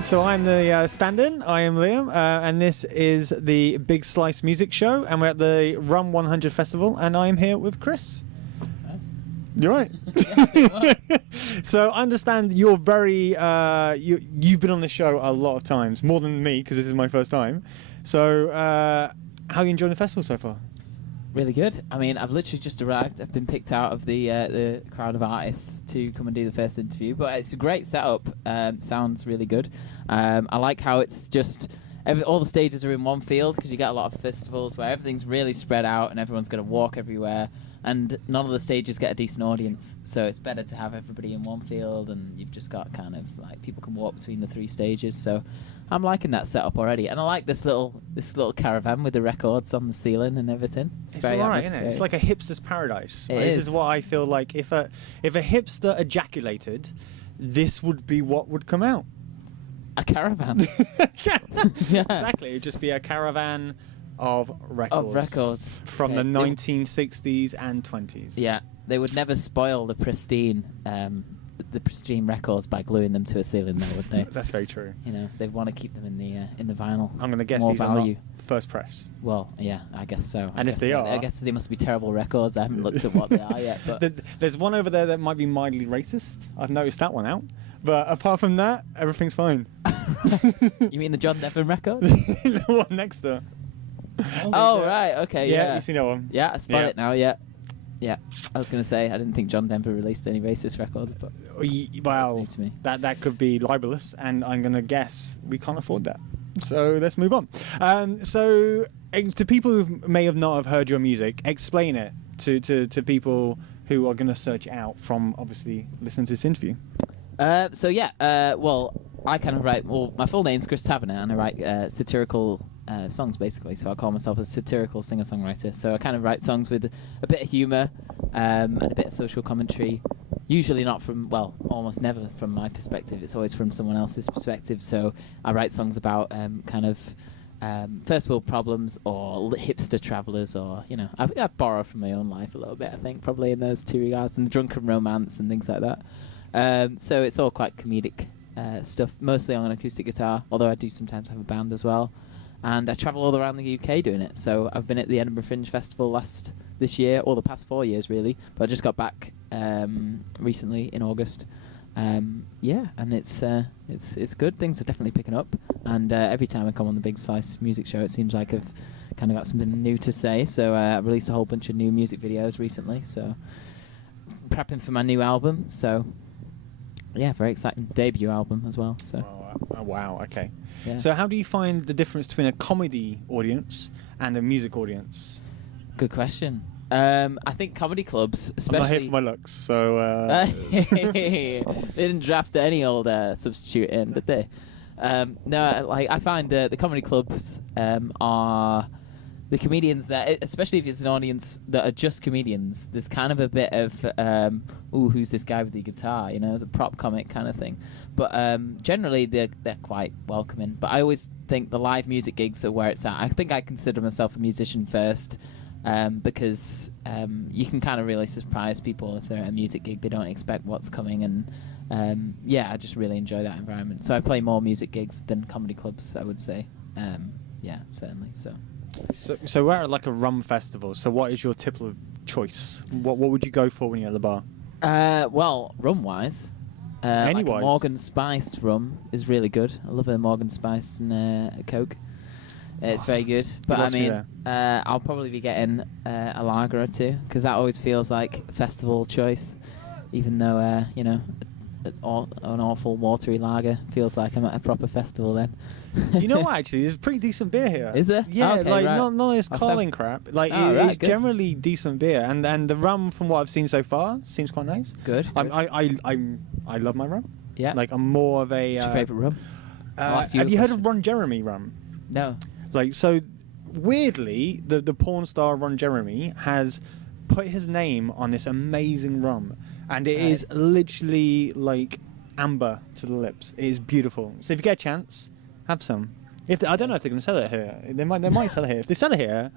So I'm the stand-in. I am Liam, and this is the Big Slice Music Show, and we're at the Rum 100 Festival, and I am here with Chris. You're right. So I understand you're very you've been on the show a lot of times, more than me because this is my first time. So how are you enjoying the festival so far? Really good. I mean, I've literally just arrived. I've been picked out of the crowd of artists to come and do the first interview. But it's a great setup. Sounds really good. I like how it's just all the stages are in one field, because you get a lot of festivals where everything's really spread out and everyone's going to walk everywhere, and none of the stages get a decent audience. So it's better to have everybody in one field, and you've just got kind of like people can walk between the three stages. So I'm liking that setup already, and I like this little caravan with the records on the ceiling and everything. It's alright, isn't it? It's like a hipster's paradise. This is what I feel like. If a hipster ejaculated, this would be what would come out. A caravan. Yeah. Exactly. It would just be a caravan of records. From the 1960s and 20s. Yeah, they would never spoil the pristine records by gluing them to a ceiling, though, would they? That's very true. You know, they want to keep them in the vinyl. I'm going to guess these are not first press. Well, yeah, I guess so. And if they are, I guess they must be terrible records. I haven't looked at what they are yet. But there's one over there that might be mildly racist. I've noticed that one out. But apart from that, everything's fine. You mean the John Denver record? The one next to it. Oh, right, okay, yeah. You see that one? Yeah, I spot it now, yeah. Yeah, I was going to say, I didn't think John Denver released any racist records, but well, that's new to me. That could be libelous, and I'm going to guess we can't afford that. So let's move on. So to people who may have not have heard your music, explain it to people who are going to search it out from obviously listening to this interview. Well, I kind of write. Well, my full name's Chris Taverner, and I write satirical songs, basically. So I call myself a satirical singer-songwriter. So I kind of write songs with a bit of humour and a bit of social commentary. Usually not from, well, almost never from my perspective. It's always from someone else's perspective. So I write songs about first world problems or hipster travellers, or, you know, I borrow from my own life a little bit, I think, probably in those two regards, and drunken romance and things like that. So it's all quite comedic stuff, mostly on an acoustic guitar, although I do sometimes have a band as well. And I travel all around the UK doing it. So I've been at the Edinburgh Fringe Festival this year, or the past 4 years really, but I just got back recently in August. And it's good. Things are definitely picking up, and every time I come on the Big Slice Music Show, it seems like I've kind of got something new to say. So I released a whole bunch of new music videos recently, so prepping for my new album. So yeah, very exciting debut album as well. So wow, okay. Yeah. So how do you find the difference between a comedy audience and a music audience? Good question. I think comedy clubs, especially. I'm not here for my looks, so. They didn't draft any old substitute in, did they? No, like I find the comedy clubs are the comedians that, especially if it's an audience that are just comedians. There's kind of a bit of who's this guy with the guitar? You know, the prop comic kind of thing. But generally, they're quite welcoming. But I always think the live music gigs are where it's at. I think I consider myself a musician first. Because you can kind of really surprise people if they're at a music gig. They don't expect what's coming, and I just really enjoy that environment. So I play more music gigs than comedy clubs, I would say. Certainly. So we're at like a rum festival. So what is your typical choice? What would you go for when you're at the bar? Well, rum-wise, like a Morgan spiced rum is really good. I love a Morgan spiced and a Coke. It's very good, but I mean, I'll probably be getting a lager or two, because that always feels like a festival choice, even though an awful watery lager feels like I'm at a proper festival then. You know what, actually, there's pretty decent beer here. Is there? Yeah, okay, like right. not this Carling crap. Like it's generally decent beer, and the rum, from what I've seen so far, seems quite nice. Good. I love my rum. Yeah. Like I'm more of a. What's your favourite rum? Have you heard of Ron Jeremy rum? No. Like, so weirdly, the porn star Ron Jeremy has put his name on this amazing rum, and it is literally like amber to the lips. It is beautiful. So if you get a chance, have some. I don't know if they're going to sell it here. They might sell it here. If they sell it here,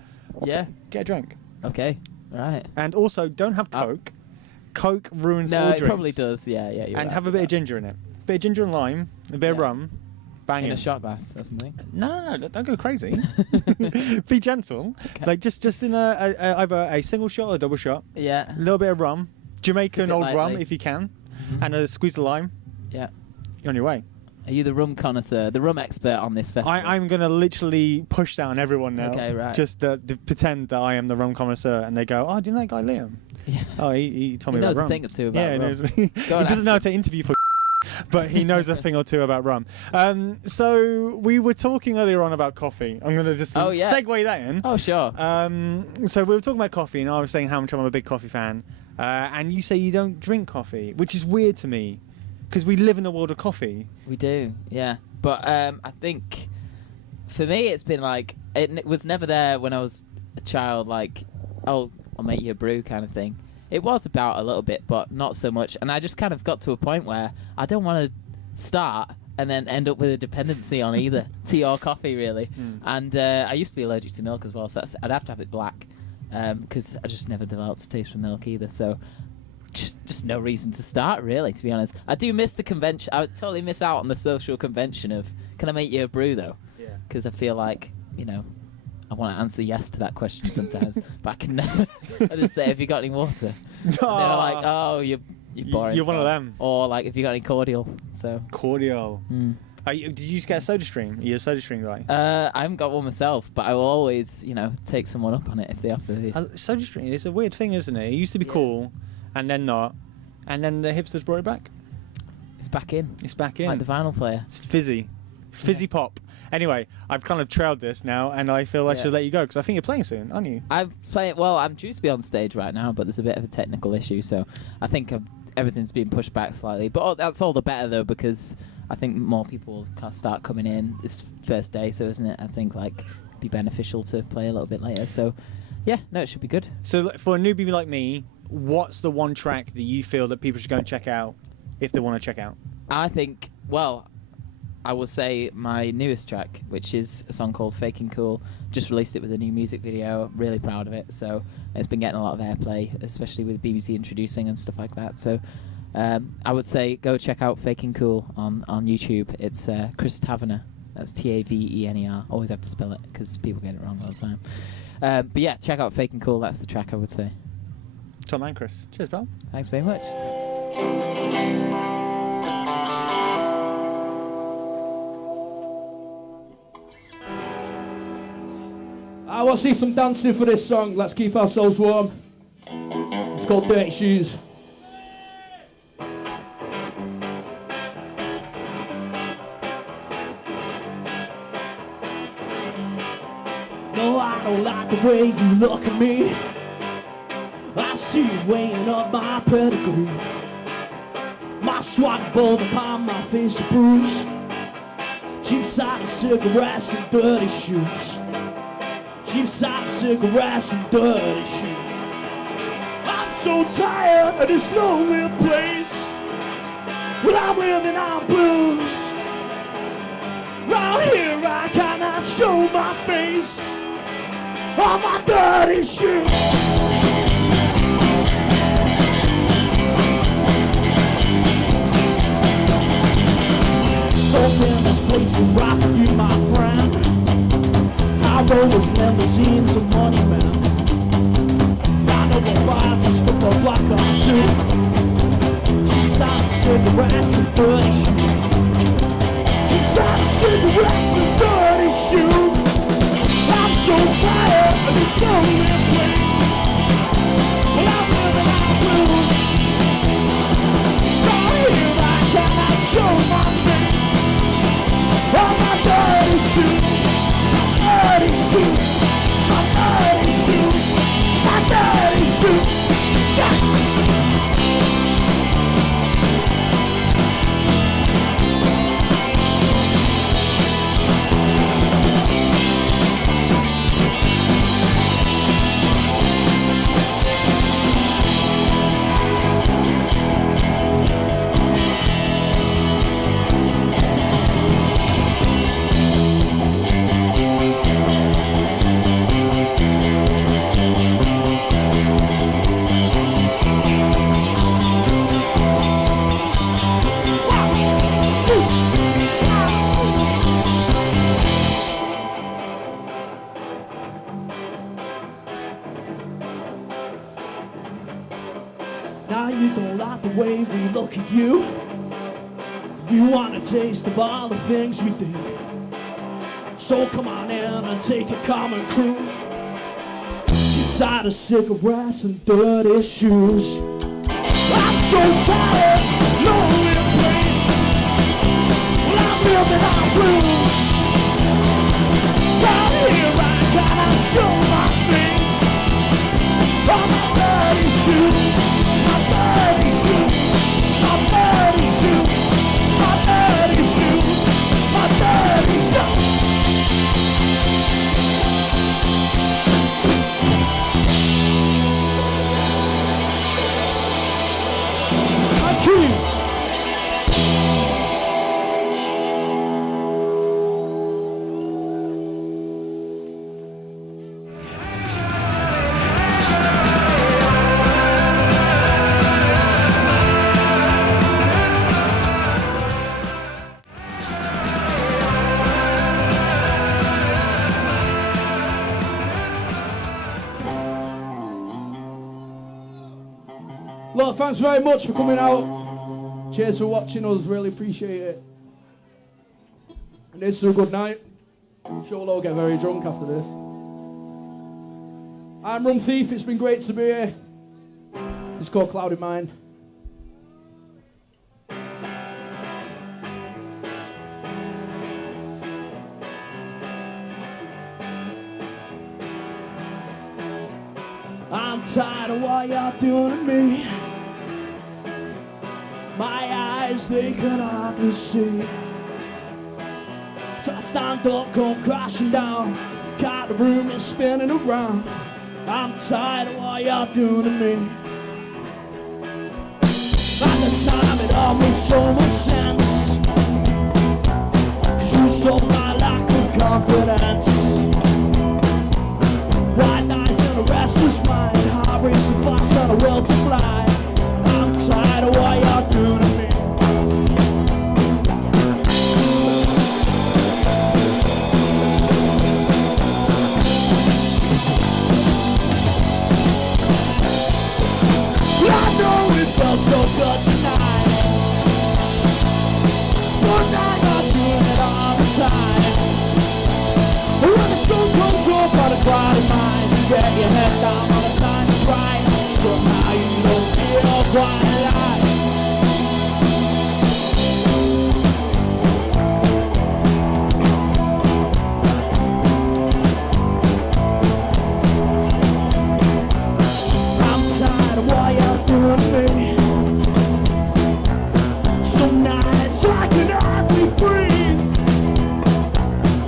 get a drink. Okay, right. And also, don't have Coke. Coke ruins all drinks. No, it probably does. Yeah. And have a bit of ginger in it. A bit of ginger and lime, a bit of rum. Banging. in a shot glass or something. No, don't go crazy. Be gentle. Okay. Like just in either a single shot or a double shot. Yeah. A little bit of rum, Jamaican bit old rum lightly. if you can, Mhm. and a squeeze of lime. Yeah. You're on your way. Are you the rum connoisseur, the rum expert on this festival? I'm gonna literally push down everyone now. Okay, right. Just to pretend that I am the rum connoisseur, and they go, "Oh, do you know that guy Liam? Yeah. Oh, he told He me knows about a rum." thing or two about yeah, rum. he knows. He Go on, doesn't ask know how to interview for, but he knows a thing or two about rum. So we were talking earlier on about coffee. I'm gonna just Oh, yeah. segue that in. Oh, sure. So we were talking about coffee, and I was saying how much I'm a big coffee fan, and you say you don't drink coffee, which is weird to me, because we live in a world of coffee. We do, yeah. But I think for me, it's been like it was never there when I was a child. Like, oh, I'll make you a brew kind of thing. It was about a little bit, but not so much. And I just kind of got to a point where I don't want to start and then end up with a dependency on either tea or coffee, really. And I used to be allergic to milk as well, so I'd have to have it black because I just never developed a taste for milk either. So just no reason to start, really, to be honest. I do miss the convention. I would totally miss out on the social convention of, can I make you a brew, though? Yeah. Because I feel like, I want to answer yes to that question sometimes, but I can never. I just say, have you got any water? And they're like, oh, you're boring. You're one of so-" them. Or like, have you got any cordial? So. Cordial. Mm. Did you just get a soda stream? Are you a soda stream guy? I haven't got one myself, but I will always, take someone up on it if they offer it. Soda stream is a weird thing, isn't it? It used to be Yeah. cool, and then not, and then the hipsters brought it back. It's back in. It's back in. Like the vinyl player. It's fizzy. It's fizzy pop. Anyway, I've kind of trailed this now, and I feel I Yeah. should let you go because I think you're playing soon, aren't you? I'm due to be on stage right now, but there's a bit of a technical issue, so I think everything's been pushed back slightly. But that's all the better, though, because I think more people can start coming in. It's first day, so isn't it? I think, be beneficial to play a little bit later. So, yeah, no, it should be good. So for a newbie like me, what's the one track that you feel that people should go and check out if they want to check out? I think, I will say my newest track, which is a song called Faking Cool. Just released it with a new music video. Really proud of it. So it's been getting a lot of airplay, especially with BBC introducing and stuff like that. So I would say go check out Faking Cool on YouTube. It's Chris Tavener. That's Tavener. Always have to spell it because people get it wrong all the time. But yeah, check out Faking Cool. That's the track I would say. Tom and Chris. Cheers, pal. Thanks very much. I want to see some dancing for this song. Let's keep ourselves warm. It's called Dirty Shoes. No, I don't like the way you look at me. I see you weighing up my pedigree. My swag bald upon my face a bruise. Cheap side of cigarettes and dirty shoes. Cheap side of cigarettes and dirty shoes. I'm so tired of this lonely place where I'm living on blues. Round here I cannot show my face on my dirty shoes. Hoping this place is right for you, my friend. I roll those limousines and money, man. I know a bar just up a block or two. Cheap side of cigarettes and dirty shoes. Cheap side of cigarettes and dirty shoes. I'm so tired of this lonely place. Well, I'm living out blues. Right here I cannot show my face. All my dirty shoes, dirty shoes, my dirty shoes, my dirty shoes. you don't like the way we look at you. You want a taste of all the things we do. So come on in and take a common cruise. You're tired of cigarettes and dirty shoes. I'm so tired, lonely place. Well, I'm building our rooms. Down here I gotta show my face. On my dirty shoes, my dirty shoes, my dirty shoes, my dirty shoes, my dirty shoes. Thank you. Look, thanks very much for coming out. Cheers for watching us, really appreciate it. And this is a good night. I'm sure we'll all get very drunk after this. I'm Rum Thief, it's been great to be here. It's called Clouded Mind. I'm tired of what you're doing to me. My eyes, they can hardly see. Try to stand up, come crashing down. Got the room is spinning around. I'm tired of what you're doing to me. At the time it all made so much sense, 'cause you saw my lack of confidence. Bright eyes and a restless mind, heart racing fast and a will to fly. I'm tired of what you're doing to me. I know it felt so good tonight, but now you're doing it all the time. When the sun comes up on a cloudy mind, you get your head down all the time, it's right. Somehow you don't feel quite alive. I'm tired of what you're doing to me. Some nights I can hardly breathe.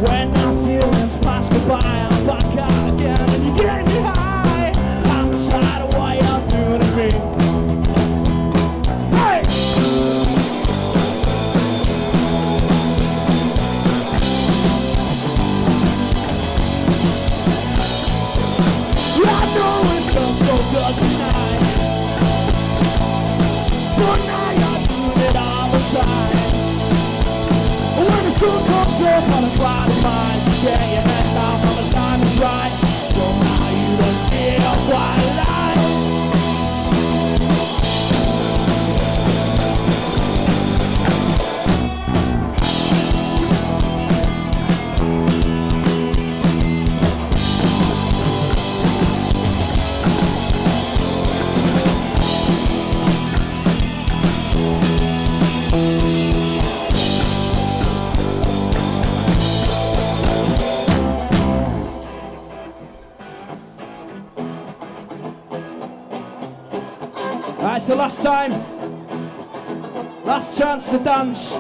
When our feelings pass me by, I'm back out again and you get me high. I'm tired of what you're doing to me. Hey! I know it feels so good tonight, but now you're doing it all the time. When the sun comes up on a cloudy mind, you get your head down all the time is right. Somehow you don't feel quite alive. Alright, so last time, last chance to dance.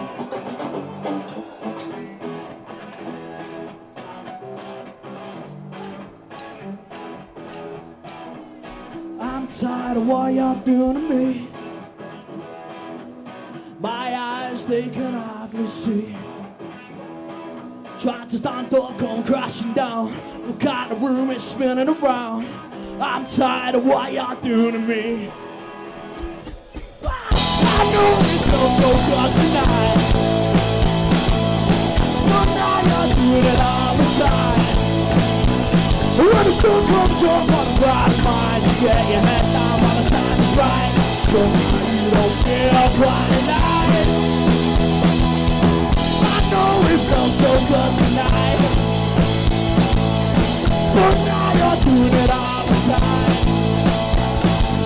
I'm tired of what you're doing to me. My eyes, they can hardly see. Trying to stand up, come crashing down. Look at the room, it's spinning around. I'm tired of what you're doing to me. I know it feels so good tonight, but now you're doing it all the time. When the sun comes up on a bright mind, you get your head down while the time is right. somehow you don't feel quite tonight. I know it felt so good tonight, but now you're doing it all the time.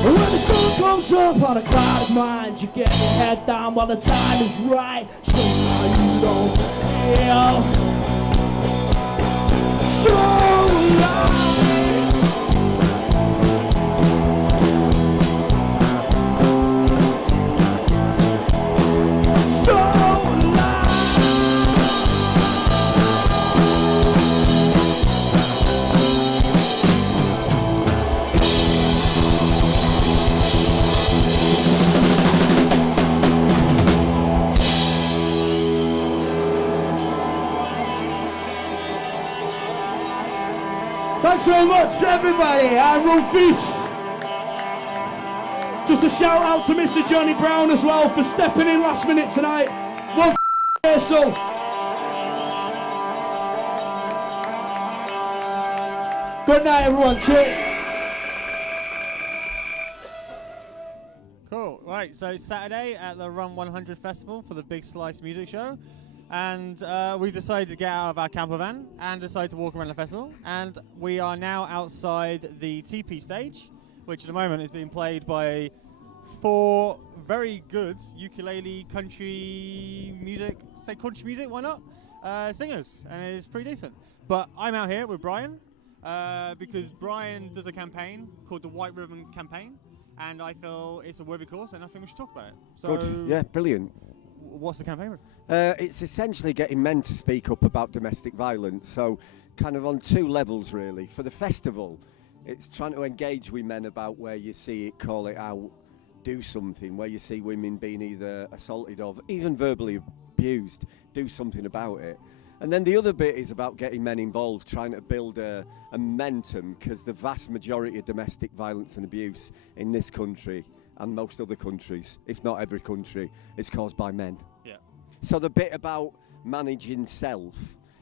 When the sun comes up on a cloud of mind, you get your head down while the time is right. Somehow you don't feel so alive. So alive. Thanks very much, everybody. I'm Rufus. Just a shout out to Mr. Johnny Brown as well for stepping in last minute tonight. One rehearsal. Good night, everyone. Chill. Cool. Right, so Saturday at the Run 100 Festival for the Big Slice Music Show. And we decided to get out of our camper van and decided to walk around the festival. And we are now outside the TP stage, which at the moment is being played by 4 very good ukulele country music, say country music, why not? Singers, and it's pretty decent. But I'm out here with Brian because Brian does a campaign called the White Ribbon Campaign, and I feel it's a worthy cause and I think we should talk about it. So Good, yeah, brilliant. What's the campaign? It's essentially getting men to speak up about domestic violence, so kind of on 2 levels really. For the festival, it's trying to engage with men about where you see it, call it out, do something, where you see women being either assaulted or even verbally abused, do something about it. And then the other bit is about getting men involved, trying to build a momentum, because the vast majority of domestic violence and abuse in this country and most other countries, if not every country, is caused by men. Yeah. So the bit about managing self,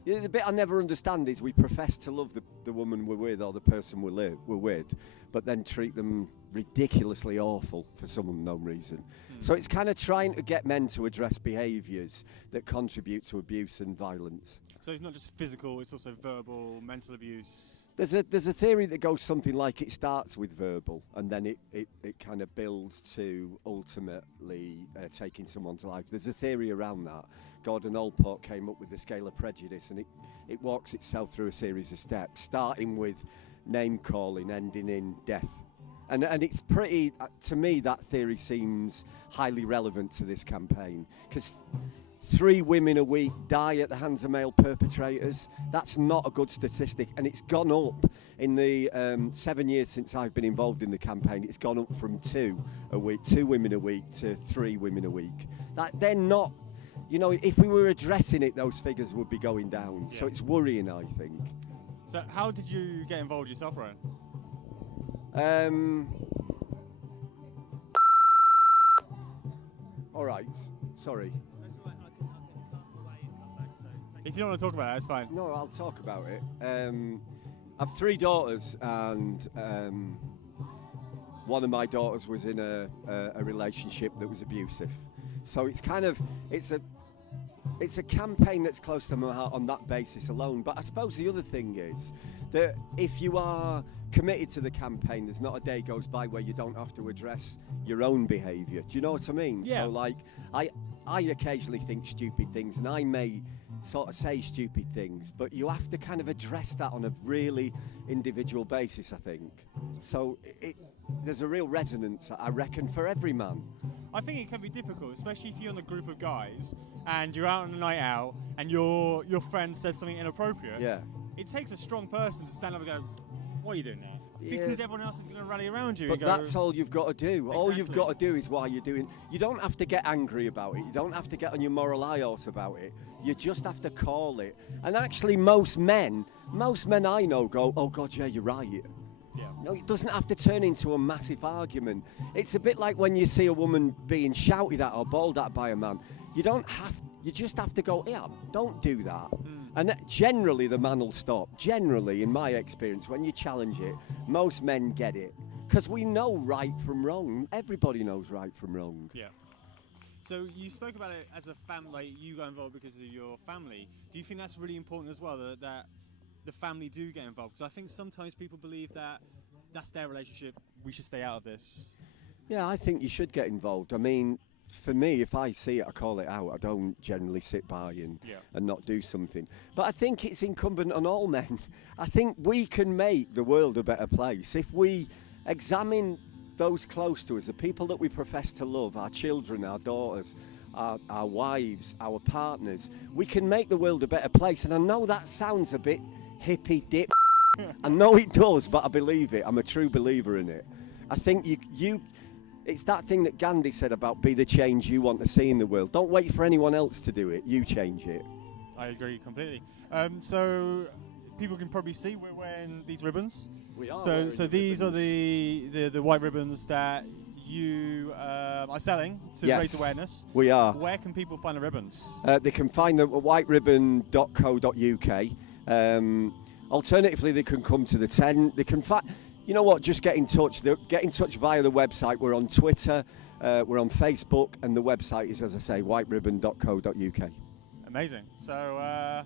the bit I never understand is we profess to love the woman we're with or the person we're with, but then treat them ridiculously awful for some unknown reason. So it's kind of trying to get men to address behaviours that contribute to abuse and violence. So it's not just physical, it's also verbal, mental abuse. There's a theory that goes something like it starts with verbal and then it kind of builds to ultimately taking someone's life. There's a theory around that. Gordon Allport came up with the scale of prejudice, and it walks itself through a series of steps, starting with name calling, ending in death. And it's pretty, to me, that theory seems highly relevant to this campaign, because 3 women a week die at the hands of male perpetrators. That's not a good statistic, and it's gone up in the 7 years since I've been involved in the campaign. It's gone up from 2 a week, 2 women a week, to 3 women a week. They're not, you know, if we were addressing it, those figures would be going down. Yeah. So it's worrying, I think. So how did you get involved yourself, Brian? All right, sorry. If you don't want to talk about it, it's fine. No, I'll talk about it. I've 3 daughters, and one of my daughters was in a relationship that was abusive. So it's kind of, it's a campaign that's close to my heart on that basis alone. But I suppose the other thing is that if you are committed to the campaign, there's not a day goes by where you don't have to address your own behaviour. Do you know what I mean? Yeah. So like, I occasionally think stupid things, and I may sort of say stupid things, but you have to kind of address that on a really individual basis, I think. So there's a real resonance, I reckon, for every man. I think it can be difficult, especially if you're in a group of guys and you're out on a night out and your friend says something inappropriate. Yeah. It takes a strong person to stand up and go, "What are you doing now?" Yeah. Because everyone else is going to rally around you. But that's all you've got to do. Exactly. All you've got to do is what you're doing. You don't have to get angry about it. You don't have to get on your moral high horse about it. You just have to call it. And actually, most men I know go, "Oh God, yeah, you're right." Yeah. No, it doesn't have to turn into a massive argument. It's a bit like when you see a woman being shouted at or bawled at by a man. You just have to go, "Yeah, don't do that." And generally the man will stop. Generally, in my experience, when you challenge it, most men get it. because we know right from wrong. Everybody knows right from wrong. Yeah. So you spoke about it as a family, like you got involved because of your family. Do you think that's really important as well, that the family do get involved? Because I think sometimes people believe that that's their relationship, we should stay out of this. Yeah, I think you should get involved. I mean, for me, if I see it, I call it out. I don't generally sit by and not do something. But I think it's incumbent on all men. I think we can make the world a better place if we examine those close to us, the people that we profess to love, our children, our daughters, our wives, our partners. We can make the world a better place. And I know that sounds a bit hippie dip. I know it does, but I believe it. I'm a true believer in it. I think it's that thing that Gandhi said about be the change you want to see in the world. Don't wait for anyone else to do it. You change it. I agree completely. So people can probably see we're wearing these ribbons. We are. So these are the white ribbons that you are selling to Yes, raise awareness. We are. Where can people find the ribbons? They can find them at whiteribbon.co.uk. Alternatively, they can come to the tent. They can you know what? Just get in touch. Get in touch via the website. We're on Twitter. We're on Facebook, and the website is, as I say, whiteribbon.co.uk. Amazing. So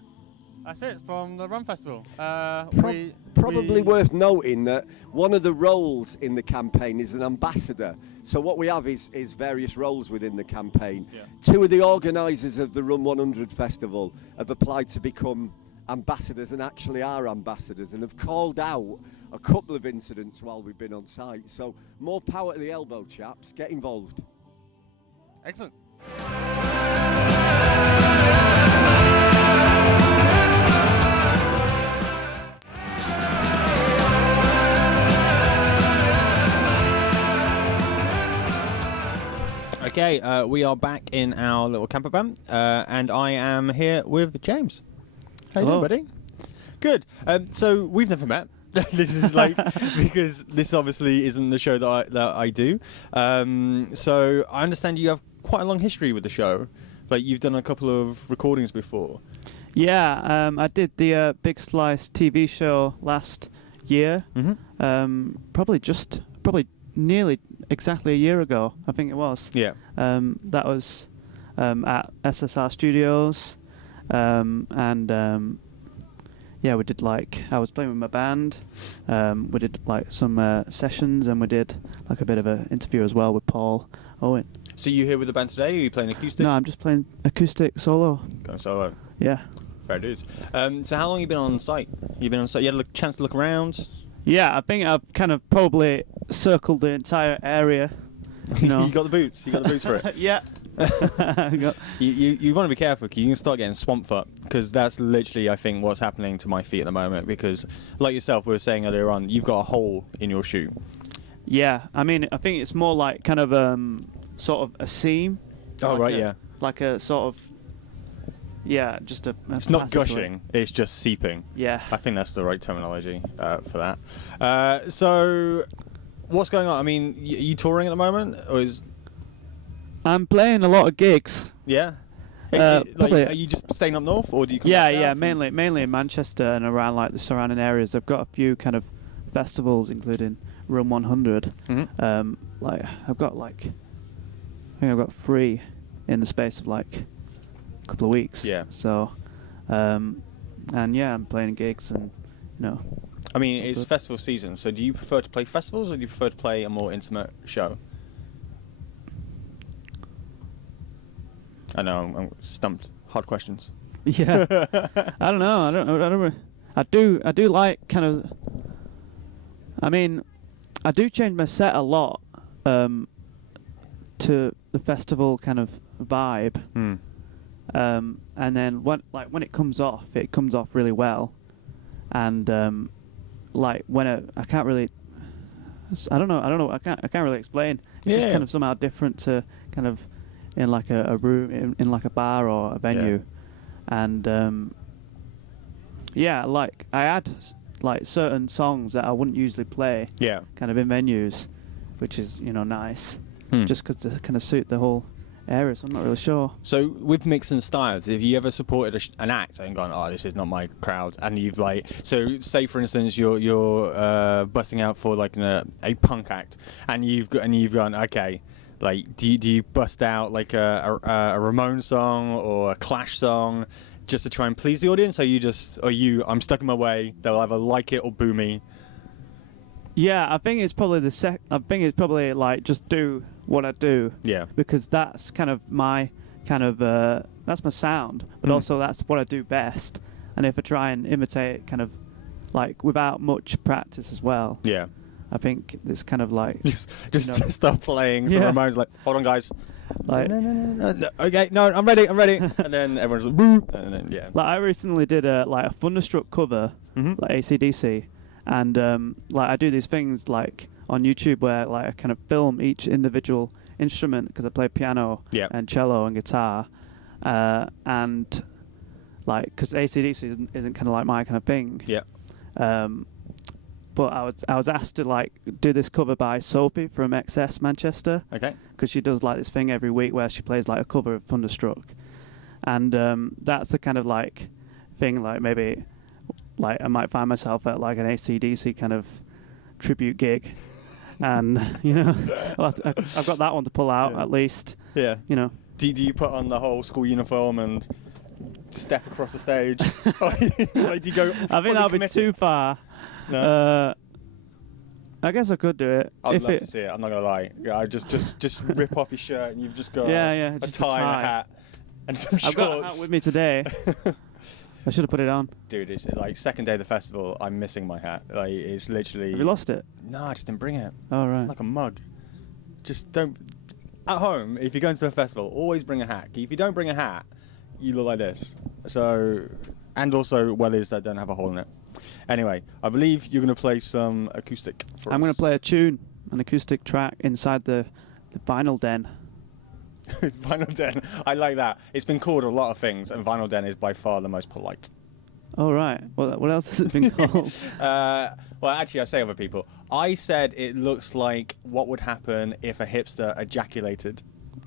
that's it from the Run Festival. Probably worth noting that one of the roles in the campaign is an ambassador. So what we have is various roles within the campaign. Yeah. Two of the organisers of the Run 100 Festival have applied to become ambassadors and actually are ambassadors and have called out a couple of incidents while we've been on site. So more power to the elbow, chaps. Get involved. Excellent. Okay, we are back in our little camper van, and I am here with James. How you doing, buddy? Good. So we've never met. This is like because this obviously isn't the show that I do. So I understand you have quite a long history with the show. Like you've done a couple of recordings before. Yeah, I did the Big Slice TV show last year. Mm-hmm. Probably nearly exactly a year ago, I think it was. Yeah. That was at SSR Studios, and yeah, we did I was playing with my band. We did some sessions, and we did a bit of an interview as well with Paul Owen. So you here with the band today? Or are you playing acoustic? No, I'm just playing acoustic solo. Going solo. Yeah. Fair dues. So how long have you been on site? You had a chance to look around? Yeah, I think I've kind of probably circled the entire area. You know. You got the boots. You got the boots for it. Yeah. You want to be careful because you can start getting swamp foot, because that's literally, I think, what's happening to my feet at the moment. Because, like yourself, we were saying earlier on, you've got a hole in your shoe. Yeah, I mean, I think it's more like kind of sort of a seam. Oh, right, yeah. Like a sort of, yeah, just a It's not passageway. gushing, it's just seeping. Yeah. I think that's the right terminology for that. So, what's going on? I mean, are you touring at the moment? Or I'm playing a lot of gigs. Yeah? Probably. Are you just staying up north, or do you come Yeah, back yeah, south? mainly in Manchester and around the surrounding areas. I've got a few kind of festivals, including Run 100. Mm-hmm. I've got I think I've got 3 in the space of a couple of weeks. Yeah. So, and yeah, I'm playing gigs and I mean, it's festival season, so do you prefer to play festivals, or do you prefer to play a more intimate show? I know, I'm stumped. Hard questions. Yeah. I don't know. I do like kind of. I mean, I do change my set a lot to the festival kind of vibe. And then when it comes off really well. And when I can't really. I don't know. I can't really explain. It's just kind of somehow different to kind of in a room in a bar or a venue. And I add certain songs that I wouldn't usually play kind of in venues, which is nice, just because to kind of suit the whole areas. I'm not really sure. So with mixing styles, have you ever supported an act and gone, oh, this is not my crowd, and you've like, so say for instance you're busting out for like a punk act, and you've gone, okay, like do you bust out like a Ramones song or a Clash song just to try and please the audience? I'm stuck in my way, they'll either like it or boo me? Yeah, I think it's probably like just do what I do. Yeah. Because that's kind of my that's my sound, but also that's what I do best. And if I try and imitate it kind of like without much practice as well, Yeah. I think it's kind of like just start playing some Ramones, like, hold on guys, like okay, no, I'm ready, and then everyone's like, boo, and then like I recently did a Thunderstruck cover, like AC/DC, and like I do these things like on YouTube where like I kind of film each individual instrument because I play piano and cello and guitar, and like because AC/DC isn't kind of like my kind of thing. Yeah. But I was asked to like do this cover by Sophie from XS Manchester. Okay. Because she does like this thing every week where she plays like a cover of Thunderstruck, and that's the kind of like thing like maybe like I might find myself at like an AC/DC kind of tribute gig, and you know I've got that one to pull out at least. Yeah. You know. Do you put on the whole school uniform and step across the stage? Like, do you go? I think that'll be too far. No. I guess I could do it. I'd love to see it. I'm not gonna lie. I just rip off your shirt and you've just got a just tie and a hat and some shorts. I've got a hat with me today. I should have put it on. Dude, it's like second day of the festival. I'm missing my hat. Like it's literally. Have you lost it? No, I just didn't bring it. Oh right. Like a mug. Just don't. At home, if you're going to a festival, always bring a hat. If you don't bring a hat, you look like this. So, and also wellies that don't have a hole in it. Anyway, I believe you're going to play some acoustic for I'm us. going to play a tune, an acoustic track inside the Vinyl Den. Vinyl Den. I like that. It's been called a lot of things, and Vinyl Den is by far the most polite. Oh, right. What else has it been called? Well, actually, I say other people. I said it looks like what would happen if a hipster ejaculated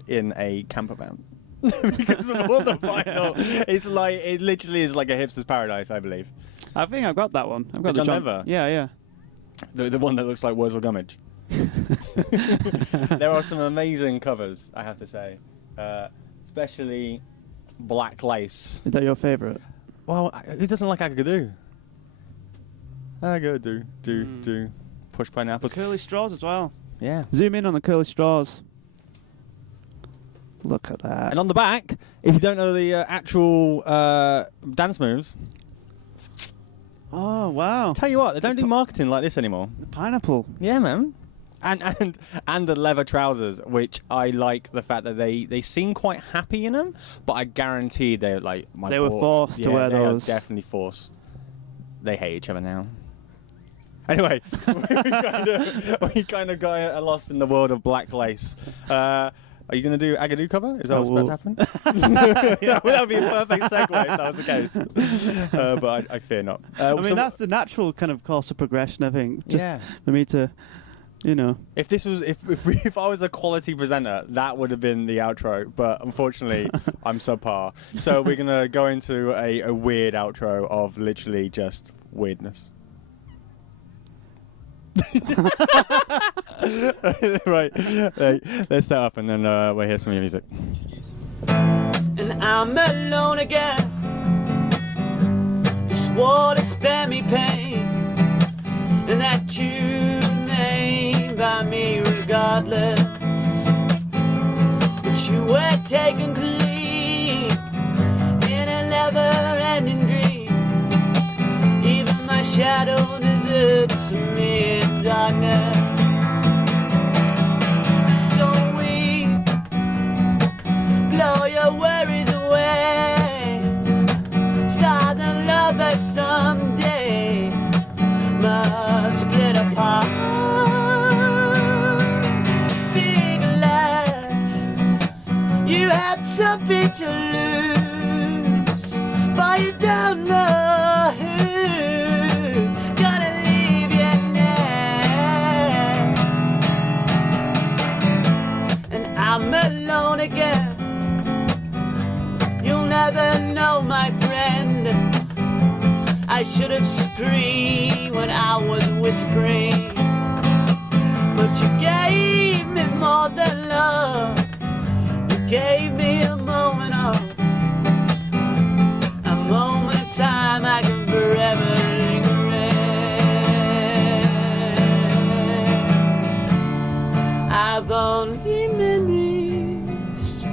in a camper van. Because of all the vinyl. It's like, it literally is like a hipster's paradise, I believe. I think I've got that one. I've got The the John Denver? Yeah. The one that looks like Wurzel Gummidge. There are some amazing covers, I have to say. Especially Black Lace. Is that your favourite? Well, who doesn't like Agadoo? Agadoo, do. Push The pineapples. curly straws as well. Yeah. Zoom in on the curly straws. Look at that. And on the back, if you don't know the actual dance moves, Oh, wow. tell you what, they don't do marketing like this anymore. The pineapple. Yeah, man. And the leather trousers, which I like the fact that they seem quite happy in them, but I guarantee they're like They were forced to wear they those. are definitely forced. They hate each other now. Anyway, we kind of got lost in the world of Black Lace. Are you going to do Agadoo cover? Is that what's about to happen? That would be a perfect segue if that was the case. But I fear not. I mean, that's the natural kind of course of progression, I think. Just for me to, you know. If this was, if I was a quality presenter, that would have been the outro. But unfortunately, I'm subpar. So we're gonna go into a weird outro of literally just weirdness. Right, let's set up and then we'll hear some of your music. And I'm alone again. You swore to spare me pain, and that you remain by me regardless. But you were taken clean in a never-ending dream. Even my shadow deserts me in darkness. Don't weep, blow your worries away. Start and love us someday. Must split apart. Big life, you had something to lose, but you don't know who. scream when I was whispering. But you gave me more than love. You gave me a moment of time I can forever linger in. I've only memories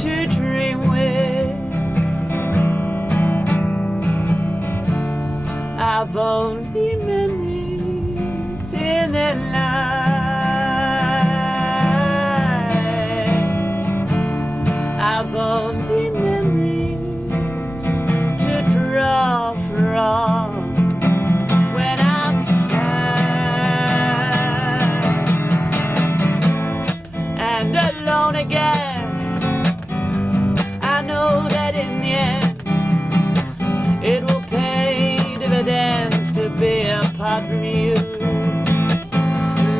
to dream with. I've only memories in the night. I've only memories to draw from when I'm sad and alone again. I know that in the end it will pay dividends to be apart from you.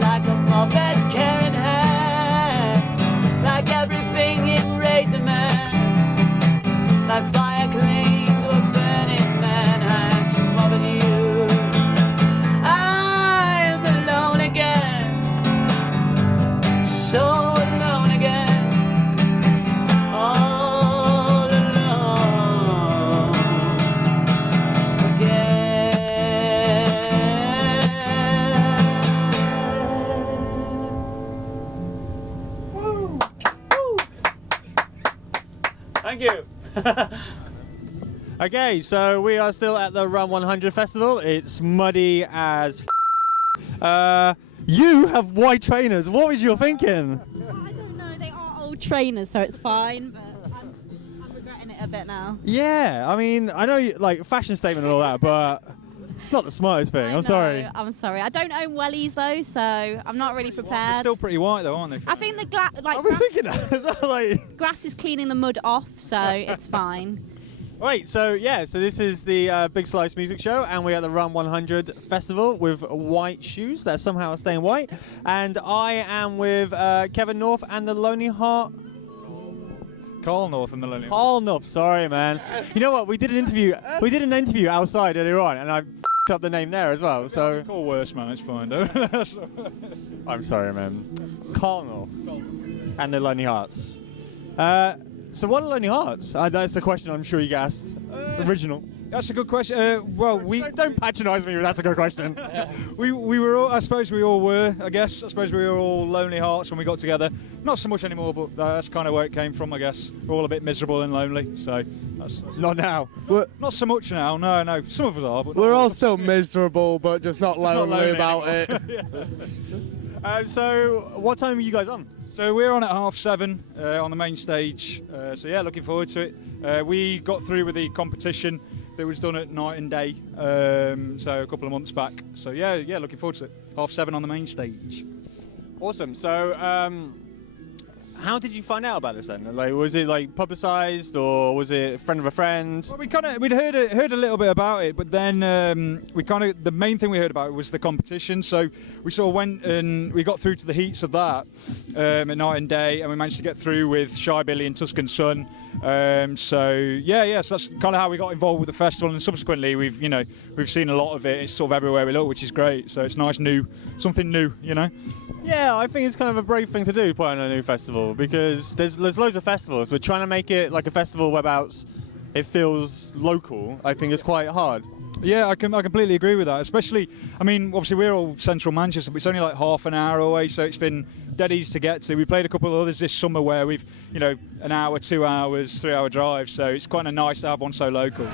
Like a Corvette's carrying hand, like everything in Raid the Man, like fire clean to a burning man has more than you. I'm alone again, so alone again, all alone again. Thank you. Okay, so we are still at the Run 100 Festival. It's muddy as you have white trainers. What was your thinking? Well, I don't know, they are old trainers, so it's fine, but I'm regretting it a bit now. Yeah, I mean, I know you like fashion statement and all that, but not the smartest thing. I I'm know, sorry. I'm sorry. I don't own wellies though, so I'm not really They're prepared. still pretty white though, aren't they? I think the I was thinking that. Like, grass is cleaning the mud off, so it's fine. right, so yeah, so this is the Big Slice Music Show, and we're at the Run 100 Festival with white shoes that somehow are staying white. And I am with Kevin North and the Lonely Heart. Carl North and the Lonely. Carl North, sorry, man. You know what? We did an interview. We did an interview outside earlier on, and I f***ed up the name there as well. So Call worse, man. It's fine, though. I'm sorry, man. Carl North and the Lonely Hearts. So what are Lonely Hearts? That's the question I'm sure you get asked. Original. That's a good question. Well, Don't patronise me. That's a good question. we were all. I suppose we all were. I guess. I suppose we were all lonely hearts when we got together. Not so much anymore, but that's kind of where it came from. I guess we're all a bit miserable and lonely. So that's Not now. not so much now. No. Some of us are, but not We're all us. still miserable, but just not lonely, lonely about anymore. it. So what time are you guys on? So we're on at 7:30 on the main stage. So yeah, looking forward to it. We got through with the competition that was done at Night and Day, so a couple of months back. So yeah, looking forward to it. 7:30 on the main stage. Awesome. So how did you find out about this then? Like, was it like publicised, or was it a friend of a friend? Well, we'd heard a little bit about it, but then the main thing we heard about it was the competition. So we sort of went and we got through to the heats of that at Night and Day, and we managed to get through with Shy Billy and Tuscan Sun. So that's kind of how we got involved with the festival, and subsequently we've seen a lot of it. It's sort of everywhere we look, which is great. So it's nice, something new. Yeah, I think it's kind of a brave thing to do, put on a new festival, because there's loads of festivals. We're trying to make it like a festival whereabouts it feels local. I think it's quite hard. Yeah, I completely agree with that. Especially, I mean, obviously we're all central Manchester, but it's only like half an hour away, so it's been dead easy to get to. We played a couple of others this summer where we've, an hour, 2 hours, 3 hour drive, so it's kind of nice to have one so local.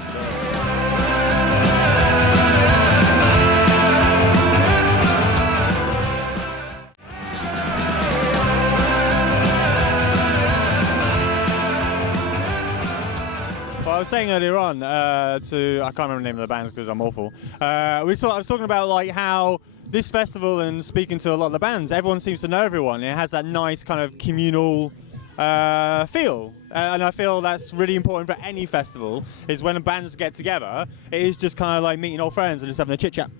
Well, I was saying earlier on I can't remember the name of the bands because I'm awful. I was talking about like how this festival, and speaking to a lot of the bands, everyone seems to know everyone. It has that nice kind of communal feel, and I feel that's really important for any festival. Is when bands get together, it is just kind of like meeting old friends and just having a chit chat.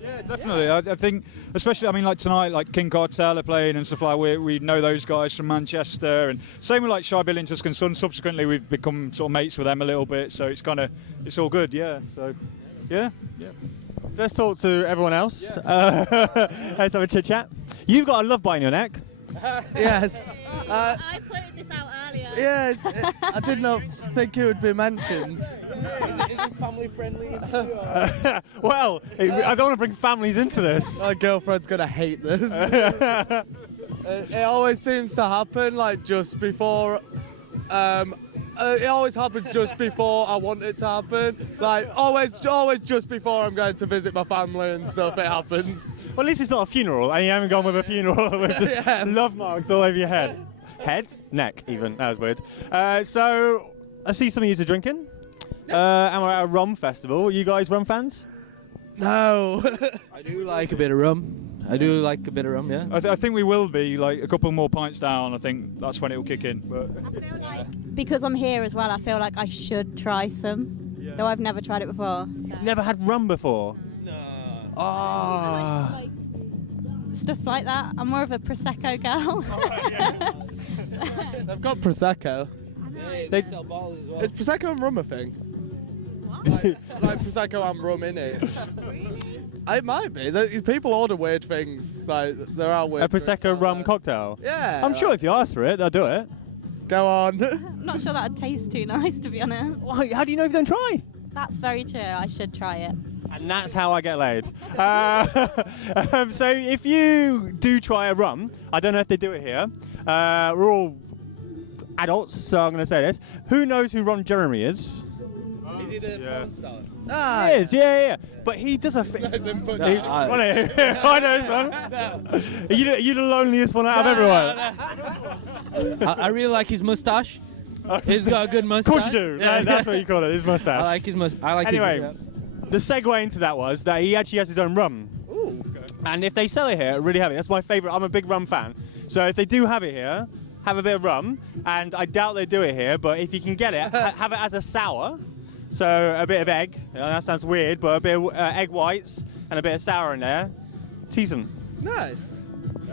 Yeah, definitely. I think, especially, I mean, like tonight, like King Cartel are playing and stuff like that. We know those guys from Manchester, and same with like Shy Billy and Tuscan Sun. Subsequently, we've become sort of mates with them a little bit, so it's all good. Yeah. So, yeah. let's talk to everyone else. Let's have a chit chat. You've got a love bite in your neck. Yes. I pointed this out earlier. Yes. I did not think it would be mentioned. Is this family friendly? Well, I don't want to bring families into this. My girlfriend's gonna hate this. It always seems to happen like just before. It always happens just before I want it to happen. Like always just before I'm going to visit my family and stuff. It happens. Well, at least it's not a funeral, and you haven't gone with a funeral with just love marks all over your head. Head? Neck, even. That was weird. So, I see some of you are drinking. And we're at a rum festival. You guys rum fans? No. I do like a bit of rum. Yeah. I think we will be like a couple more pints down. I think that's when it will kick in. But I feel like because I'm here as well, I feel like I should try some, though I've never tried it before. So. Never had rum before? No. Oh. Like stuff like that. I'm more of a Prosecco girl. They've got Prosecco. They sell bottles as well. Is Prosecco and rum a thing? Like Prosecco and rum in it. It might be. People order weird things. Like there are weird. A Prosecco rum cocktail? Yeah. I'm sure if you ask for it, they'll do it. Go on. I'm not sure that'd taste too nice, to be honest. Well, how do you know if you don't try? That's very true. I should try it. And that's how I get laid. So if you do try a rum, I don't know if they do it here. We're all adults, so I'm going to say this. Who knows who Ron Jeremy is? Is he the porn star? He is, yeah. But he does a thing. I know this one. Are you the loneliest one out of everyone? I really like his mustache. He's got a good Of mustache. course you do. That's what you call it, his mustache. I like his mustache. Anyway, the segue into that was that he actually has his own rum. Ooh. And if they sell it here, really have it. That's my favourite. I'm a big rum fan. So if they do have it here, have a bit of rum. And I doubt they do it here, but if you can get it, have it as a sour. So a bit of egg. That sounds weird, but a bit of egg whites and a bit of sour in there. Decent. Nice.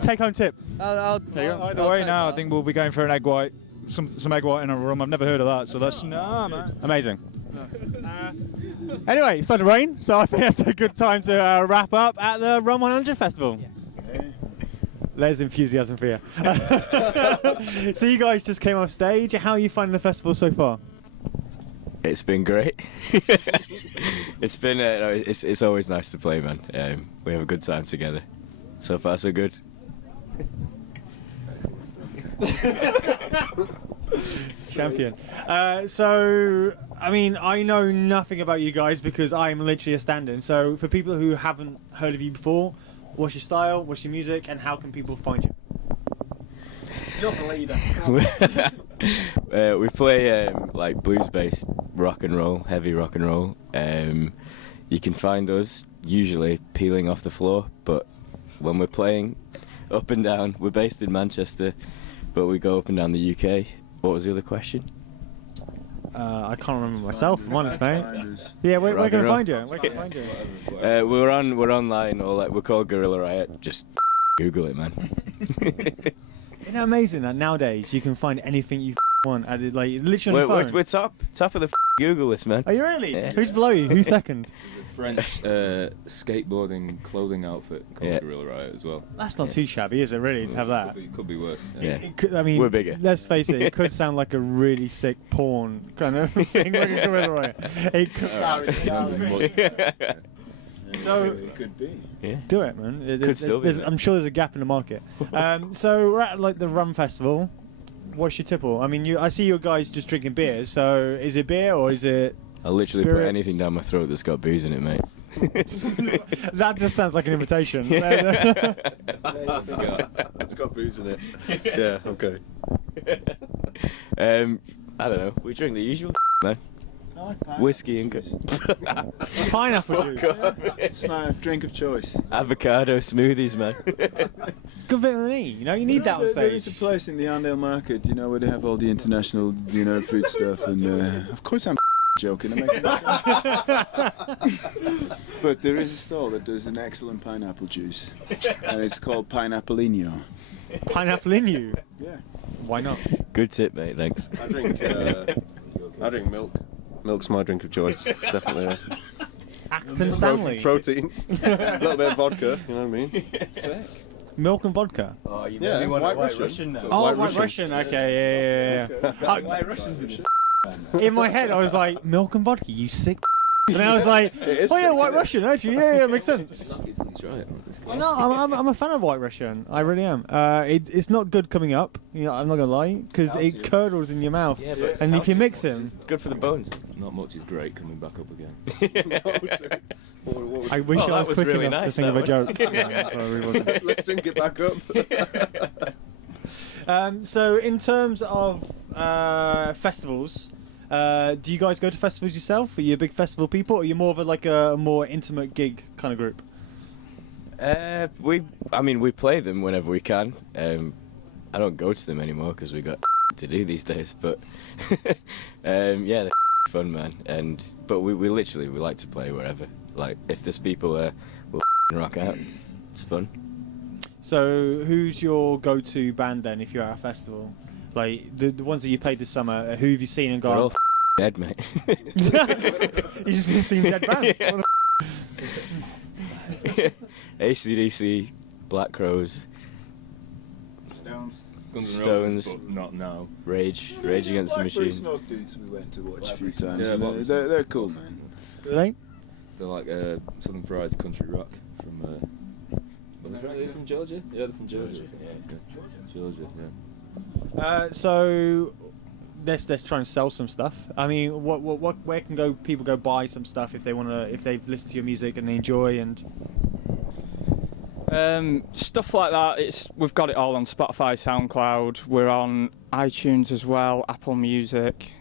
Take home tip. either way, now I think we'll be going for an egg white, some egg white in a rum. I've never heard of that, so that's man. Amazing. Anyway, it's starting to rain, so I think that's a good time to wrap up at the Rum 100 Festival. There's enthusiasm for you. So you guys just came off stage. How are you finding the festival so far? It's been great. It's been it's always nice to play, man. We have a good time together. So far, so good. Champion. So, I mean, I know nothing about you guys because I'm literally a stand-in. So, for people who haven't heard of you before, what's your style, what's your music, and how can people find you? You're the leader. We play like blues-based rock and roll, heavy rock and roll. You can find us usually peeling off the floor, but when we're playing up and down, we're based in Manchester, but we go up and down the UK. What was the other question? I can't remember myself. I'm honest, mate. Yeah, we're going to find you. We're going to find you. We're online, or like we're called Gorilla Riot. Just Google it, man. Isn't it amazing that nowadays you can find anything you want, like literally on your phone? We're top of the Google list, man. Are you really? Yeah. Who's below you? Who's second? French skateboarding clothing outfit called Gorilla Riot as well. That's not too shabby, is it? Really, to have that? Could be worse. Yeah. It could, I mean, We're bigger. Let's face it. It could sound like a really sick porn kind of thing. Like a Gorilla Riot. It could sound. So it could be. Yeah. Do it, man. Still I'm sure there's a gap in the market. So we're at like the rum festival. What's your tipple? I mean, I see you guys just drinking beers. So is it beer or is it? I'll literally put spirits? anything down my throat that's got booze in it, mate. That just sounds like an invitation. It's got booze in it. Yeah, okay. I don't know. We drink the usual, man. Whiskey and Pineapple juice. It's my drink of choice. avocado smoothies, man. It's good vitamin E. You know, you need that on There is a stage. place in the Arndale Market, where they have all the international, food stuff, and of course I'm joking. I'm making but there is a stall that does an excellent pineapple juice, and it's called Pineapple-ino. Pineapple in you. Yeah. Why not? Good tip, mate. Thanks. I drink milk. Milk's my drink of choice, definitely. Acton Stanley. Protein. A little bit of vodka, you know what I mean? Milk and vodka. Oh, you Yeah, maybe want White a White Russian. Russian now. Oh, White White Russian. Russian. Okay, yeah. White Russians in this. In my head, I was like, milk and vodka, you sick. And I was like, It is oh yeah, sick, White yeah. Russian. Actually, yeah, makes sense. He's right. Well, no, I'm a fan of White Russian. I really am. It's not good coming up. You know, I'm not gonna lie, because it Calcium. curdles in your mouth. Yeah, but And if you mix them, good for the bones. Not much is great coming back up again. I wish Oh, I that was was quick really enough to nice, think of a that joke. one. But I really wasn't. Let's drink it back up. So in terms of festivals, do you guys go to festivals yourself? Are you a big festival people, or are you more of a more intimate gig kind of group? We play them whenever we can. I don't go to them anymore because we got to do these days. But yeah, they're fun, man. But we like to play wherever. Like if there's people there, we'll rock out. It's fun. So who's your go-to band then if you're at a festival? Like the ones that you played this summer, who have you seen and They're gone? all dead, mate. You just been seeing dead bands. Yeah. AC/DC, Black Crows, Stones. Guns N' Stones, Roses, but not now. Rage Against the Blackberry Machine. Smoke dudes we went to watch a few Blackberry times. Smoke. and Yeah, they're, Blackberry they're cool, man. Really? They're like Southern Fried Country Rock from. Are they from Georgia? Yeah, they're from Georgia. Georgia, yeah. So let's try and sell some stuff. I mean, where can people go buy some stuff if they've listened to your music and they enjoy and. Stuff like that. We've got it all on Spotify, SoundCloud. We're on iTunes as well, Apple Music.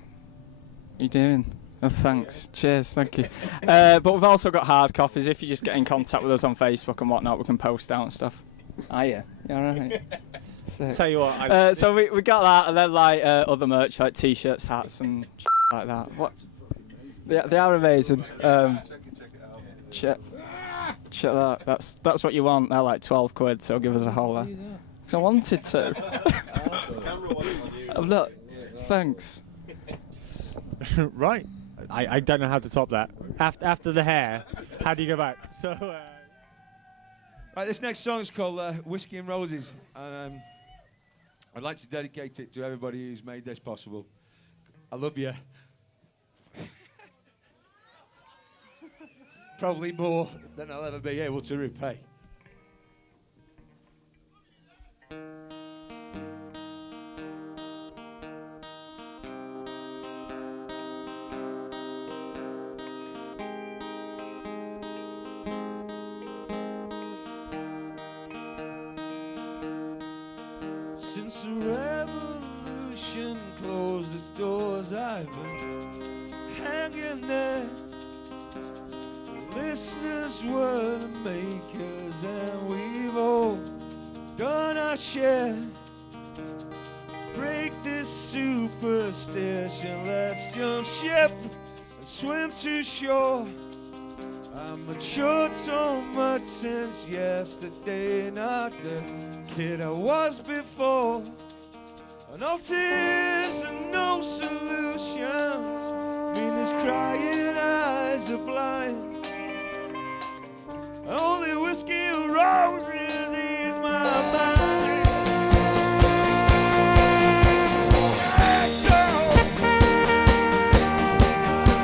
You doing? Oh, thanks. Cheers. Thank you. But we've also got hard copies. If you just get in contact with us on Facebook and whatnot, we can post out and stuff. Are you? You all right? Tell you what. So we got that, and then like other merch like T-shirts, hats, and like that. What? They are amazing. Check that. That's what you want. They're like 12 quid, so give us a holler. Because I wanted to. I'm not. Thanks. Right. I don't know how to top that. After the hair, how do you go back? So. Right, this next song is called Whiskey and Roses, and I'd like to dedicate it to everybody who's made this possible. I love you. Probably more than I'll ever be able to repay. Since the revolution closed its doors, I've been hanging there. Listeners were the makers, and we've all done our share. Break this superstition, let's jump ship and swim to shore. I matured so much since yesterday, not the kid I was before. No tears and no solutions, mean these crying eyes are blind. Only whiskey and roses ease my mind.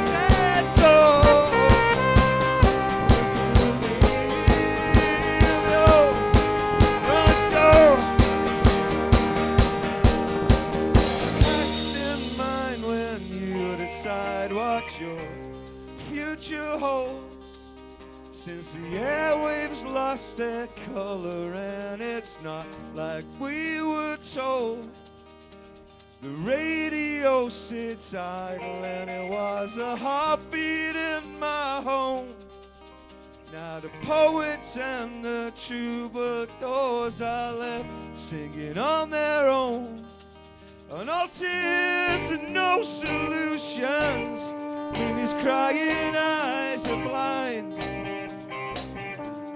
Sad soul. Rest in mind when you decide what your future holds. Since the airwaves lost their color, and it's not like we were told. The radio sits idle, and it was a heartbeat in my home. Now the poets and the troubadours are left singing on their own. And all tears and no solutions, when these crying eyes are blind.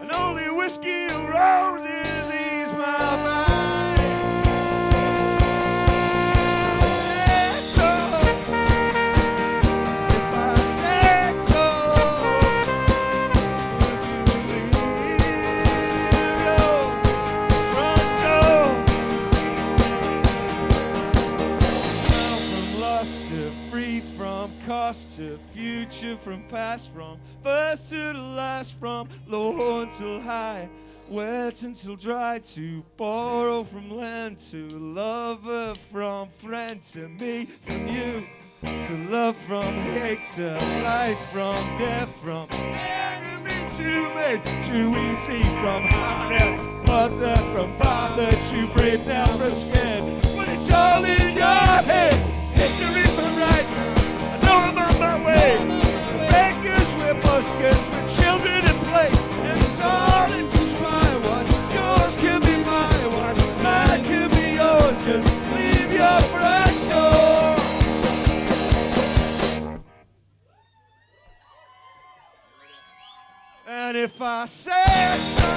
And only whiskey and roses ease my mind. Said so, if I said so. future from past, from first to the last, from low until high, wet until dry, to borrow from land, to lover, from friend, to me, from you, to love, from hate, to life, from death, from enemy to mate, too easy, from honor, mother, from father, to brave now, from scared, but it's all in your head. History from right, I know I'm on my way. Beggars, we're buskers, we're children at play, and it's all if you try. What's yours can be mine, what's mine can be yours. Just leave your front door. And if I said so,